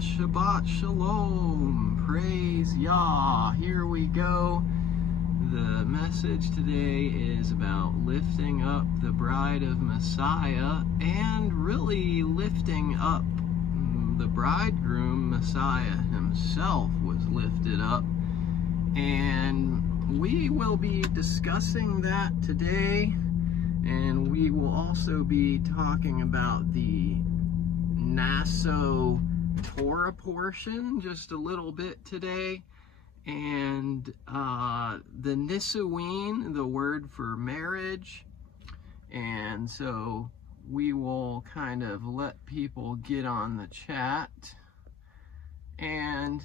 Shabbat Shalom, praise Yah. Here we go. The message today is about lifting up the bride of Messiah and really lifting up the bridegroom. Messiah himself was lifted up, and we will be discussing that today, and we will also be talking about the Naso Torah portion just a little bit today, and the Nissuin, the word for marriage. And so we will kind of let people get on the chat. And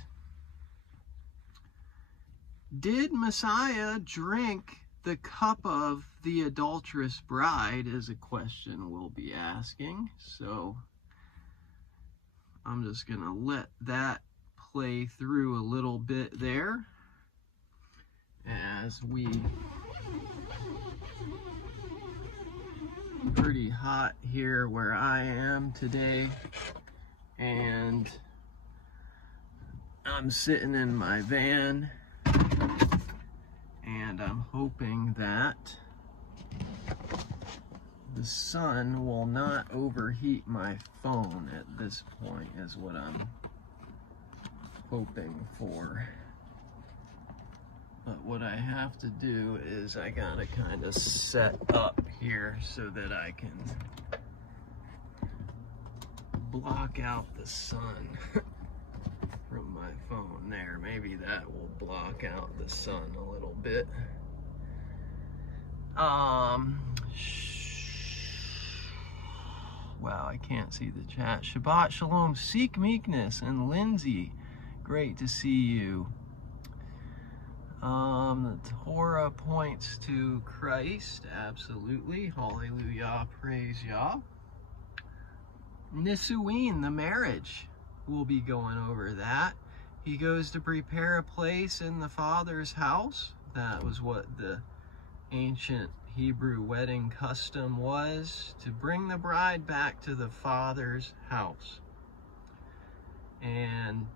did Messiah drink the cup of the adulterous bride is a question we'll be asking. So I'm just going to let that play through a little bit there as we pretty hot here where I am today, and I'm sitting in my van, and I'm hoping that the sun will not overheat my phone at this point, is what I'm hoping for. But what I have to do is I gotta kind of set up here so that I can block out the sun from my phone there. Maybe that will block out the sun a little bit. Wow, I can't see the chat. Shabbat Shalom, Seek Meekness, and Lindsay, great to see you. The Torah points to Christ, absolutely. Hallelujah, praise Yah. Nissuin, the marriage, we'll be going over that. He goes to prepare a place in the Father's house. That was what the ancient Hebrew wedding custom was, to bring the bride back to the Father's house. And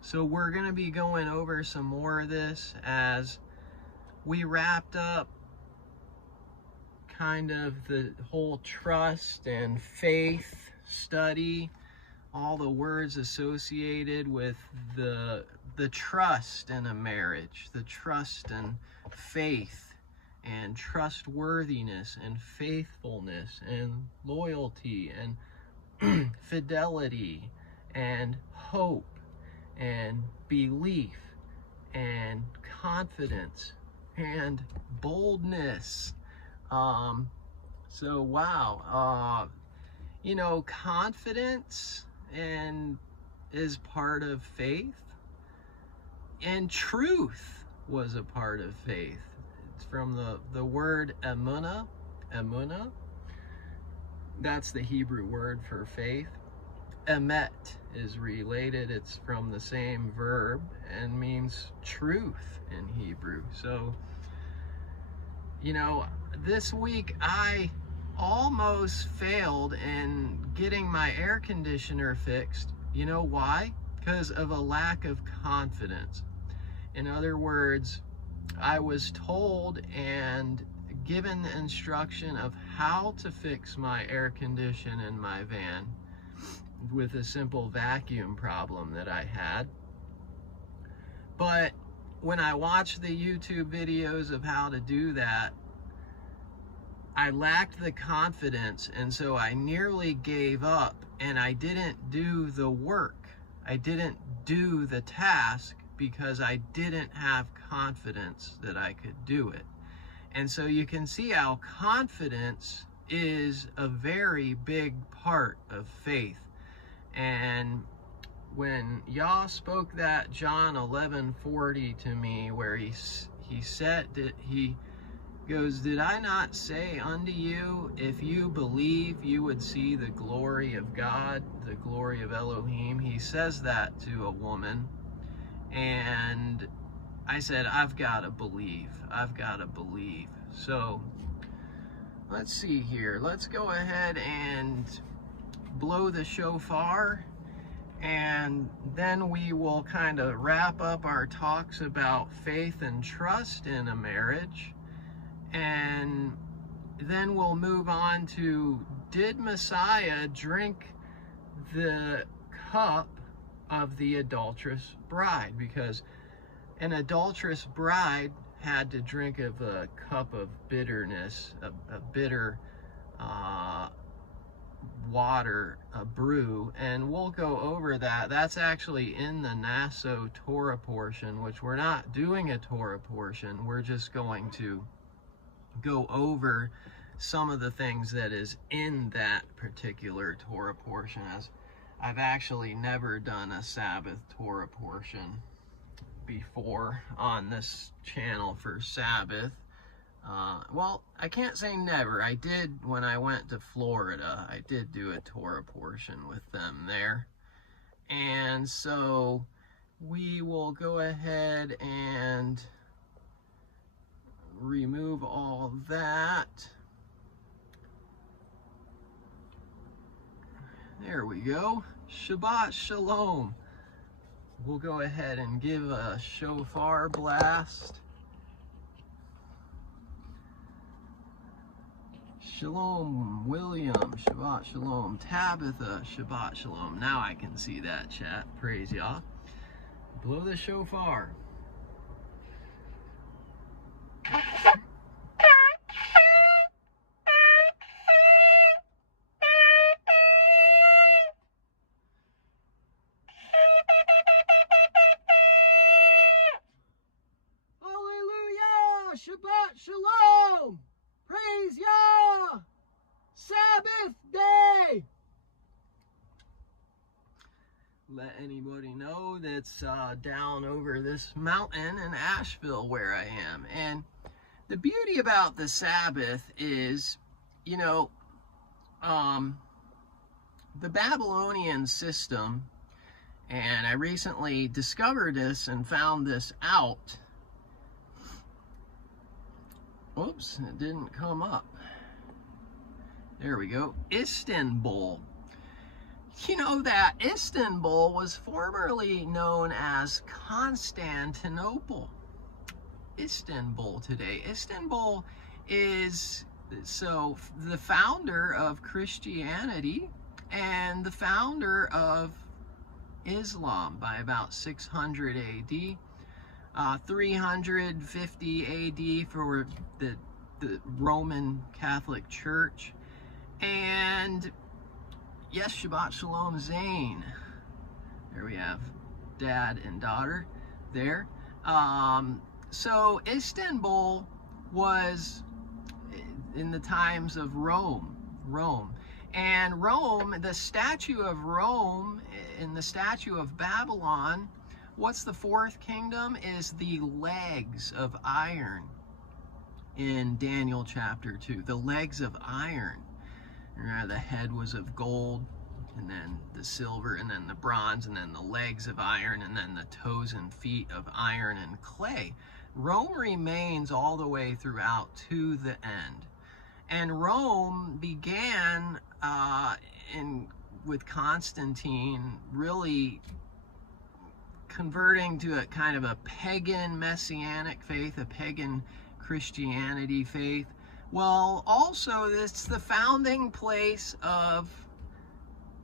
so we're going to be going over some more of this as we wrapped up kind of the whole trust and faith study, all the words associated with the trust in a marriage, the trust and faith and trustworthiness and faithfulness and loyalty and fidelity and hope and belief and confidence and boldness. So wow, you know, confidence and is part of faith, and truth was a part of faith. It's from the word emunah. That's the Hebrew word for faith. Emet is related. It's from the same verb and means truth in Hebrew. So, you know, this week I almost failed in getting my air conditioner fixed. You know why? Because of a lack of confidence. In other words, I was told and given the instruction of how to fix my air condition in my van with a simple vacuum problem that I had. But when I watched the YouTube videos of how to do that, I lacked the confidence, and so I nearly gave up, and I didn't do the work. I didn't do the task because I didn't have confidence that I could do it. And so you can see how confidence is a very big part of faith. And when Yah spoke that John 11:40 to me, where he said that he goes, "Did I not say unto you, if you believe, you would see the glory of God, the glory of Elohim?" He says that to a woman, and I said, I've got to believe. So let's see here. Let's go ahead and blow the shofar And then we will kind of wrap up our talks about faith and trust in a marriage. And then we'll move on to, did Messiah drink the cup of the adulterous bride? Because an adulterous bride had to drink of a cup of bitterness, a bitter water, a brew, and we'll go over that. That's actually in the Nassau Torah portion, which we're not doing a Torah portion. We're just going to go over some of the things that is in that particular Torah portion, as I've actually never done a Sabbath Torah portion before on this channel for Sabbath. Well, I can't say never. I did when I went to Florida. I did do a Torah portion with them there. And so we will go ahead and remove all that. There we go. Shabbat Shalom. We'll go ahead and give a shofar blast. Shalom, William, Shabbat Shalom. Tabitha, Shabbat Shalom. Now I can see that chat. Praise Yah. Blow the shofar. Hallelujah! Shabbat Shalom! Praise Yah! Sabbath day! Let anybody know that's down over this mountain in Asheville where I am. And the beauty about the Sabbath is, you know, the Babylonian system, and I recently discovered this and found this out. Oops, it didn't come up. There we go. Istanbul. You know that Istanbul was formerly known as Constantinople. Istanbul today. Istanbul is, so, the founder of Christianity and the founder of Islam by about 600 AD. 350 AD for the Roman Catholic Church. And yes, Shabbat Shalom Zane. There we have dad and daughter there. So Istanbul was in the times of Rome. And Rome, the statue of Rome and the statue of Babylon, what's the fourth kingdom? Is the legs of iron in Daniel chapter 2. The legs of iron. The head was of gold, and then the silver, and then the bronze, and then the legs of iron, and then the toes and feet of iron and clay. Rome remains all the way throughout to the end. And Rome began with Constantine really converting to a kind of a pagan messianic faith, a pagan Christianity faith. Well, also it's the founding place of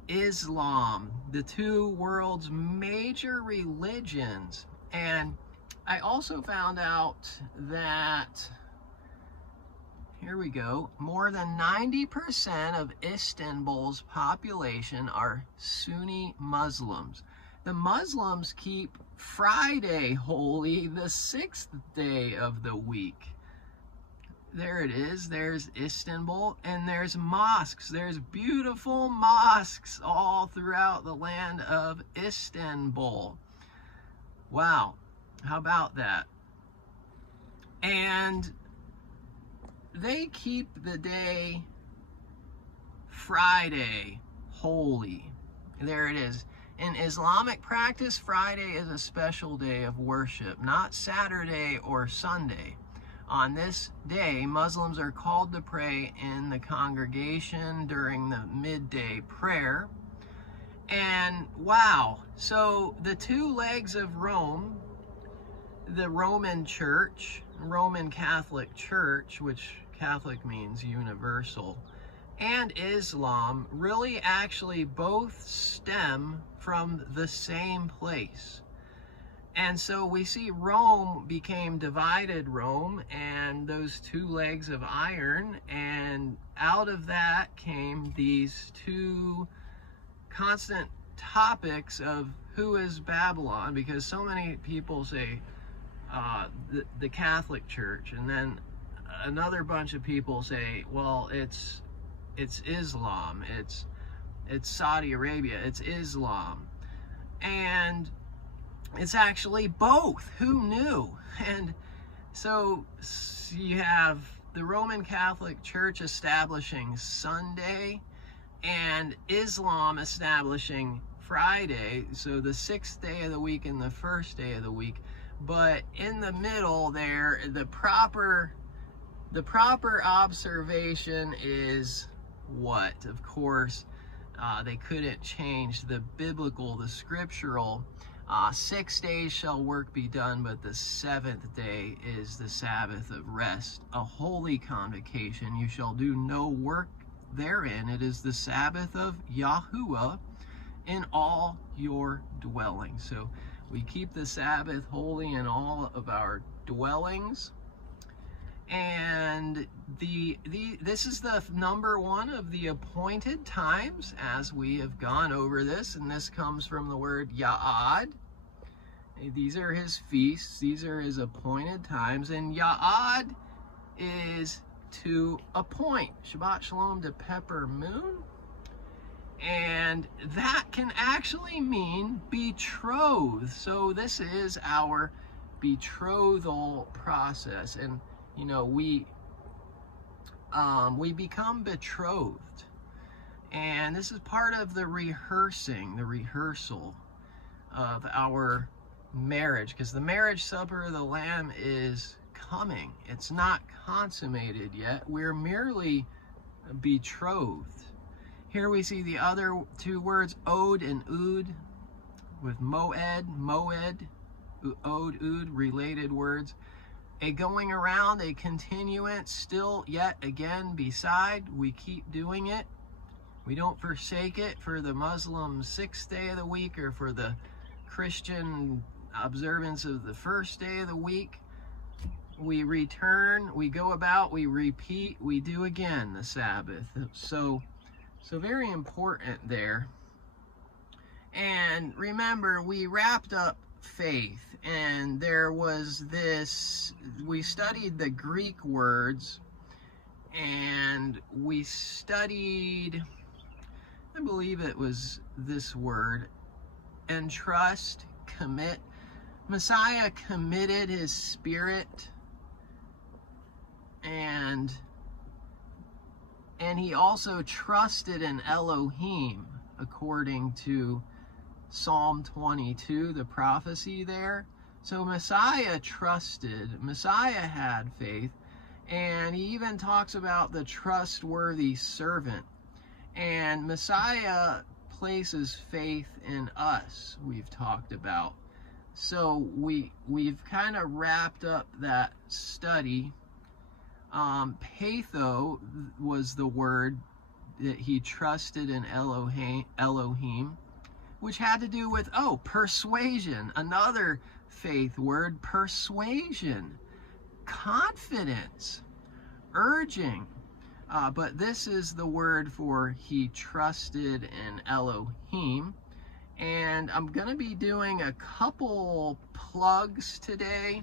Islam, the two world's major religions. And I also found out that, here we go, more than 90% of Istanbul's population are Sunni Muslims. The Muslims keep Friday holy, the sixth day of the week. There it is. There's Istanbul, and there's mosques. There's beautiful mosques all throughout the land of Istanbul. Wow, how about that? And they keep the day Friday holy. There it is. In Islamic practice, Friday is a special day of worship, not Saturday or Sunday. On this day, Muslims are called to pray in the congregation during the midday prayer. And wow, so the two legs of Rome, the Roman Church, Roman Catholic Church, which Catholic means universal, and Islam really actually both stem from the same place. And so we see Rome became divided Rome, and those two legs of iron, and out of that came these two constant topics of who is Babylon, because so many people say the Catholic Church, and then another bunch of people say, well, it's Islam, it's Saudi Arabia, it's Islam, and it's actually both. Who knew? And so you have the Roman Catholic Church establishing Sunday and Islam establishing Friday, so the 6th day of the week and the first day of the week. But in the middle there, the proper observation is what? Of course, they couldn't change the biblical, the scriptural. 6 days shall work be done, but the 7th day is the Sabbath of rest, a holy convocation. You shall do no work therein. It is the Sabbath of Yahuwah in all your dwellings. So we keep the Sabbath holy in all of our dwellings. And this is the number one of the appointed times, as we have gone over this, and this comes from the word Ya'ad. These are his feasts, these are his appointed times, and Ya'ad is to appoint. Shabbat Shalom to Pepper Moon. And that can actually mean betrothed. So this is our betrothal process, and you know, we become betrothed, and this is part of the rehearsal of our marriage, because the marriage supper of the Lamb is coming. It's not consummated yet. We're merely betrothed. Here we see the other two words, od and ood, with moed, od, ood, related words. A going around, a continuance, still, yet, again, beside. We keep doing it. We don't forsake it for the Muslim 6th day of the week, or for the Christian observance of the first day of the week. We return, we go about, we repeat, we do again the Sabbath. So very important there. And remember, we wrapped up faith, and there was this, we studied the Greek words, and we studied, I believe it was this word, entrust, commit. Messiah committed his spirit, and he also trusted in Elohim, according to Psalm 22, the prophecy there. So Messiah trusted, Messiah had faith, and he even talks about the trustworthy servant. And Messiah places faith in us, we've talked about. So we've kind of wrapped up that study. Patho was the word that he trusted in Elohim, which had to do with, persuasion, another faith word, persuasion, confidence, urging. But this is the word for he trusted in Elohim. And I'm going to be doing a couple plugs today.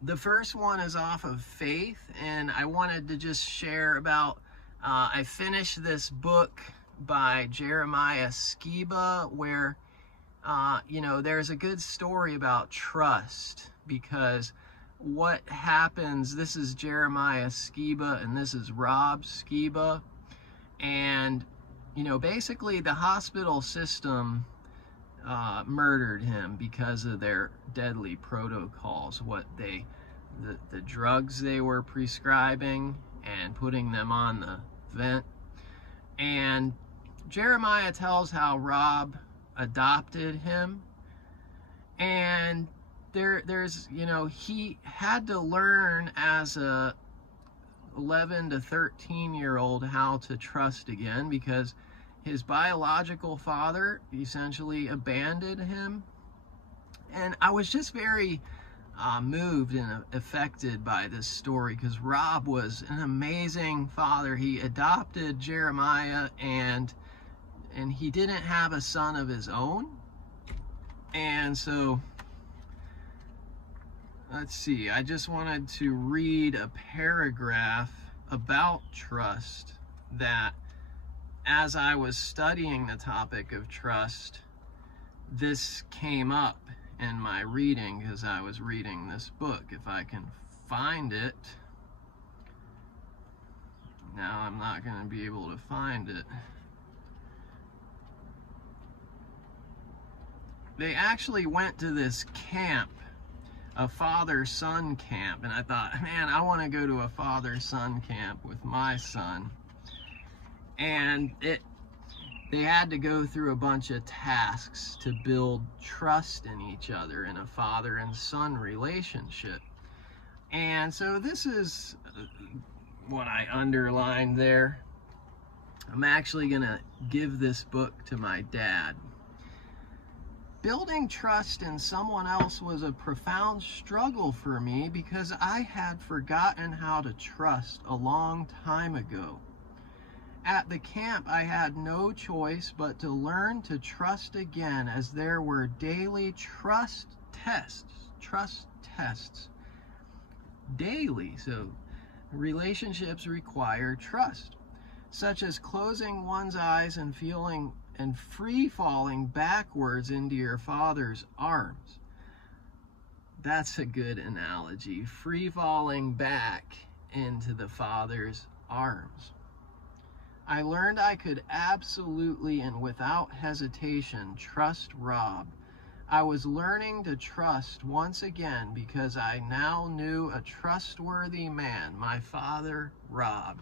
The first one is off of faith, and I wanted to just share about, I finished this book by Jeremiah Skiba, where, there's a good story about trust, because what happens, this is Jeremiah Skiba, and this is Rob Skiba, and, basically the hospital system murdered him because of their deadly protocols, the drugs they were prescribing and putting them on the vent. And Jeremiah tells how Rob adopted him, and there's, you know, he had to learn as a 11 to 13-year-old how to trust again, because his biological father essentially abandoned him. And I was just very moved and affected by this story, because Rob was an amazing father. He adopted Jeremiah, and he didn't have a son of his own. And so, let's see, I just wanted to read a paragraph about trust that, as I was studying the topic of trust, this came up in my reading as I was reading this book. If I can find it. Now I'm not going to be able to find it. They actually went to this camp, a father-son camp, and I thought, man, I want to go to a father-son camp with my son. And they had to go through a bunch of tasks to build trust in each other in a father and son relationship. And so this is what I underlined there. I'm actually going to give this book to my dad. Building trust in someone else was a profound struggle for me, because I had forgotten how to trust a long time ago. At the camp, I had no choice but to learn to trust again, as there were daily trust tests daily. So relationships require trust, such as closing one's eyes and feeling and free falling backwards into your father's arms. That's a good analogy. Free falling back into the father's arms. I learned I could absolutely and without hesitation trust Rob. I was learning to trust once again, because I now knew a trustworthy man, my father, Rob.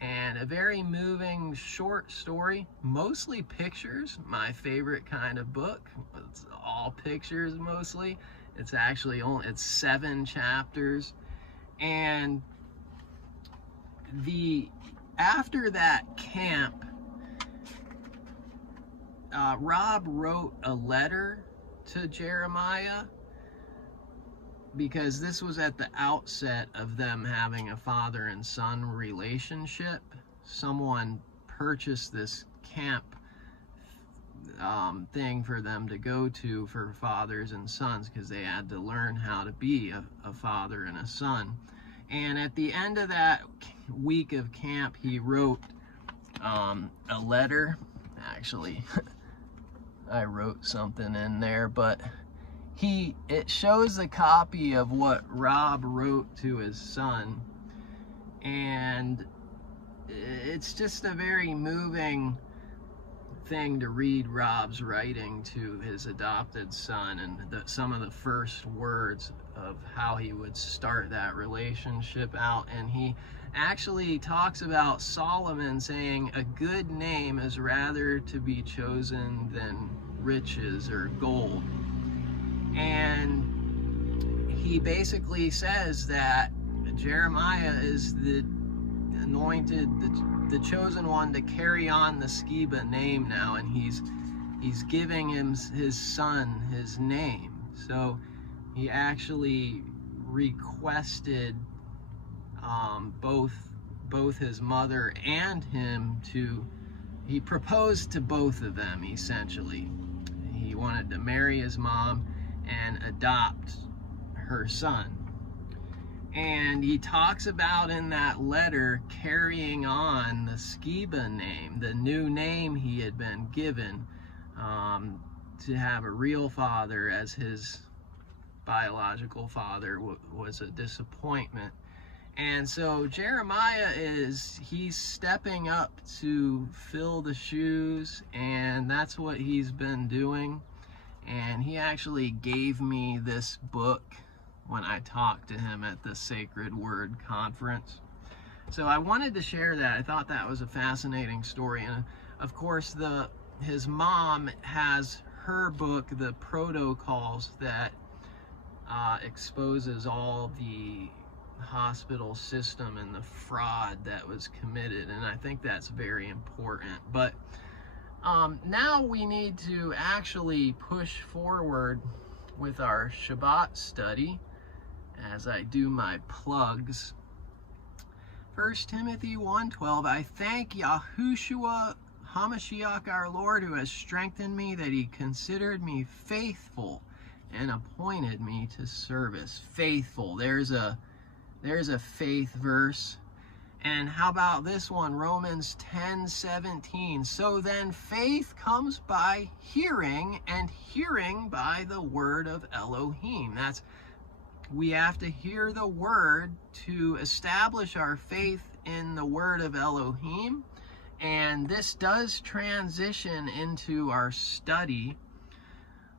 And a very moving short story, mostly pictures, my favorite kind of book. It's all pictures mostly. It's actually it's 7 chapters. And after that camp, Rob wrote a letter to Jeremiah, because this was at the outset of them having a father and son relationship. Someone purchased this camp thing for them to go to for fathers and sons, because they had to learn how to be a father and a son. And at the end of that week of camp, he wrote a letter. Actually, I wrote something in there, but it shows a copy of what Rob wrote to his son, and it's just a very moving thing to read Rob's writing to his adopted son, and some of the first words of how he would start that relationship out. And he actually talks about Solomon saying a good name is rather to be chosen than riches or gold. And he basically says that Jeremiah is the anointed, the chosen one to carry on the Skiba name now, and he's giving him his son his name. So he actually requested both his mother and him he proposed to both of them, essentially. He wanted to marry his mom and adopt her son. And he talks about in that letter carrying on the Skiba name, the new name he had been given, to have a real father, as his biological father was a disappointment. And so Jeremiah he's stepping up to fill the shoes, and that's what he's been doing. And he actually gave me this book when I talked to him at the Sacred Word Conference. So I wanted to share that. I thought that was a fascinating story. And Of course, his mom has her book, The Protocols, that exposes all the hospital system and the fraud that was committed, and I think that's very important. But now we need to actually push forward with our Shabbat study as I do my plugs. 1 Timothy 1:12, I thank Yahushua HaMashiach our Lord, who has strengthened me, that he considered me faithful and appointed me to service. Faithful. There's a faith verse. And how about this one? Romans 10:17. So then faith comes by hearing, and hearing by the word of Elohim. We have to hear the word to establish our faith in the word of Elohim. And this does transition into our study.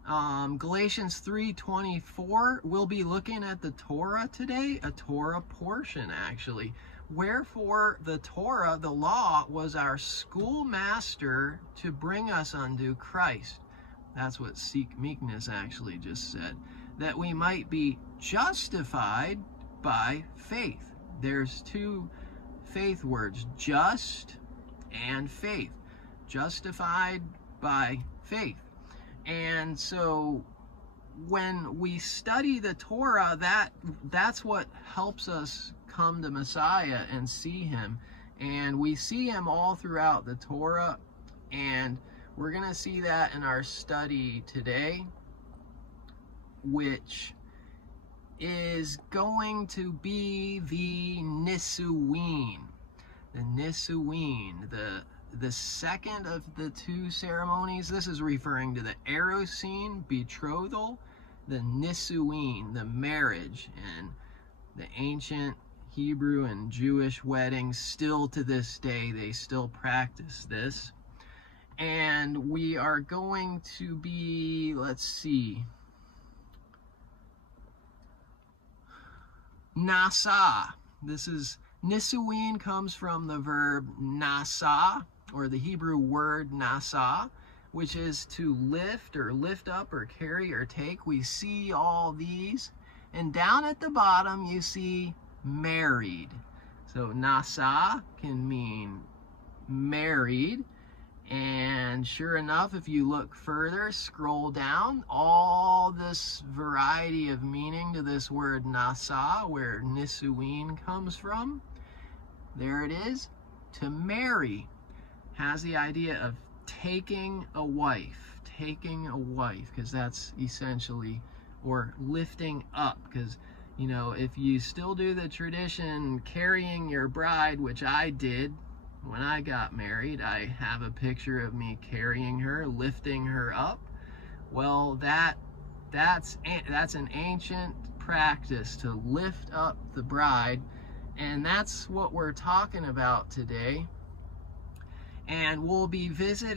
Galatians 3:24, we'll be looking at the Torah today, a Torah portion actually. Wherefore the Torah, the law, was our schoolmaster to bring us unto Christ. That's what seek meekness actually just said. That we might be justified by faith. There's two faith words, just and faith. Justified by faith. And so when we study the Torah, that's what helps us come to Messiah and see him. And we see him all throughout the Torah, and we're going to see that in our study today, which is going to be the Nissuin. The Nissuin, the second of the two ceremonies. This is referring to the Erosin, betrothal, the Nissuin, the marriage, and the ancient Hebrew and Jewish weddings. Still to this day, they still practice this. And we are going to be, let's see, Nasa. This is, Nissuin comes from the verb nasa, or the Hebrew word nasa, which is to lift or lift up or carry or take. We see all these. And down at the bottom, you see married. So nasa can mean married. And sure enough, if you look further, scroll down, all this variety of meaning to this word nasa, where Nissuin comes from. There it is. To marry has the idea of taking a wife, because that's essentially, or lifting up, because, you know, if you still do the tradition carrying your bride, which I did when I got married, I have a picture of me carrying her, lifting her up. Well, that's an ancient practice, to lift up the bride, and that's what we're talking about today. And we'll be visiting